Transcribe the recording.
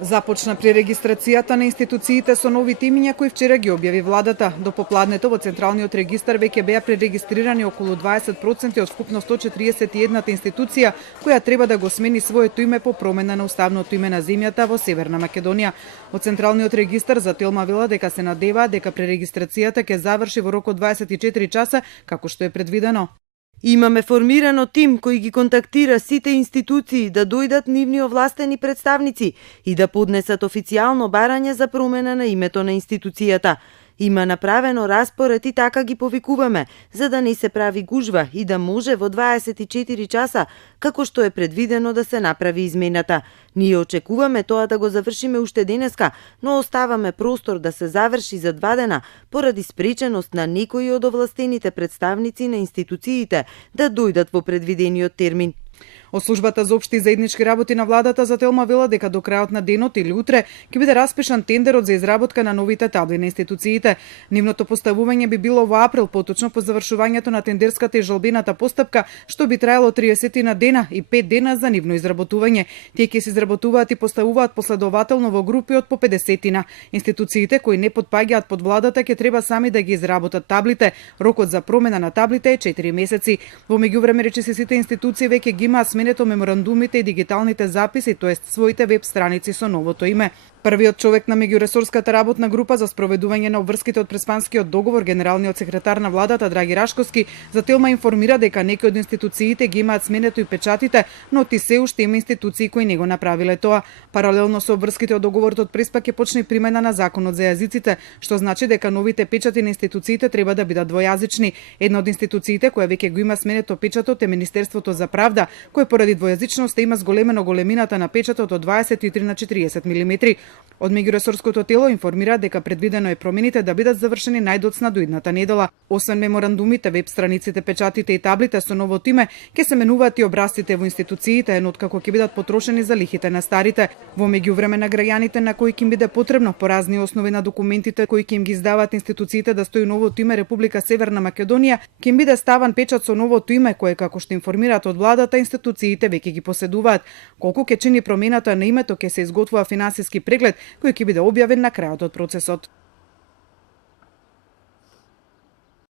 Започна пререгистрацијата на институциите со новите имиња кои вчера ги објави владата. До попладнето во Централниот регистар веќе беа пререгистрирани околу 20% од вкупно 141 институција која треба да го смени своето име по промена на уставното име на земјата во Северна Македонија. Од Централниот регистар за Телма вела дека се надеваат дека пререгистрацијата ќе заврши во рок од 24 часа како што е предвидено. Имаме формирано тим кој ги контактира сите институции да дојдат нивни овластени представници и да поднесат официјално барање за промена на името на институцијата. Има направено распоред и така ги повикуваме, за да не се прави гужва и да може во 24 часа, како што е предвидено да се направи измената. Ние очекуваме тоа да го завршиме уште денеска, но оставаме простор да се заврши за 2 дена, поради спреченост на некои од овластените представници на институциите да дојдат во предвидениот термин. Од службата за општи и заеднички работи на владата за Телма вела дека до крајот на денот или утре ќе биде распишан тендерот за изработка на новите табли на институциите. Нивното поставување би било во април, поточно по завршувањето на тендерската и жалбената постапка, што би траело 30 на дена и 5 дена за нивно изработување. Тие ќе се изработуваат и поставуваат последователно во групи од по 50. Институциите кои не потпаѓаат под владата ќе треба сами да ги изработат таблите. Рокот за промена на таблите е 4 месеци. Во меѓувреме речиси сите институции веќе ги имаат сменето меморандумите и дигиталните записи, тоест своите веб страници со новото име. Првиот човек на меѓуресорската работна група за спроведување на обврските од Преспанскиот договор, генералниот секретар на владата Драги Рашковски, за Телма информира дека некои од институциите ги имаат сменето и печатите, но ти се уште има институции кои не го направиле тоа. Паралелно со обврските од договорот од Преспа ќе почне примена на законот за јазиците, што значи дека новите печати на институциите треба да бидат двојазични. Една од институциите која веќе го има сменето печатот е Министерството за правда, кој поради двојазичноста има зголемено големината на печатот од 23 на 40 мм. Од меѓуресорското тело информира дека предвидено е промените да бидат завршени најдоцна до идната недела. Освен меморандумите, веб страниците, печатите и таблите со новото име, ќе се менуваат и образците во институциите, но откако ќе бидат потрошени за лихите на старите. Во меѓувреме на граѓаните на кои ќе им биде потребно по разни основи на документите кои ќе им ги издаваат институциите да стои новото име Република Северна Македонија, ќе им биде ставан печат со новото име кое, како што информираат од владата, институциите веќе ги поседуваат. Колку ќе чини промената на името, ќе се изготвува финансиски преглед кој ќе биде објавен на крајот од процесот.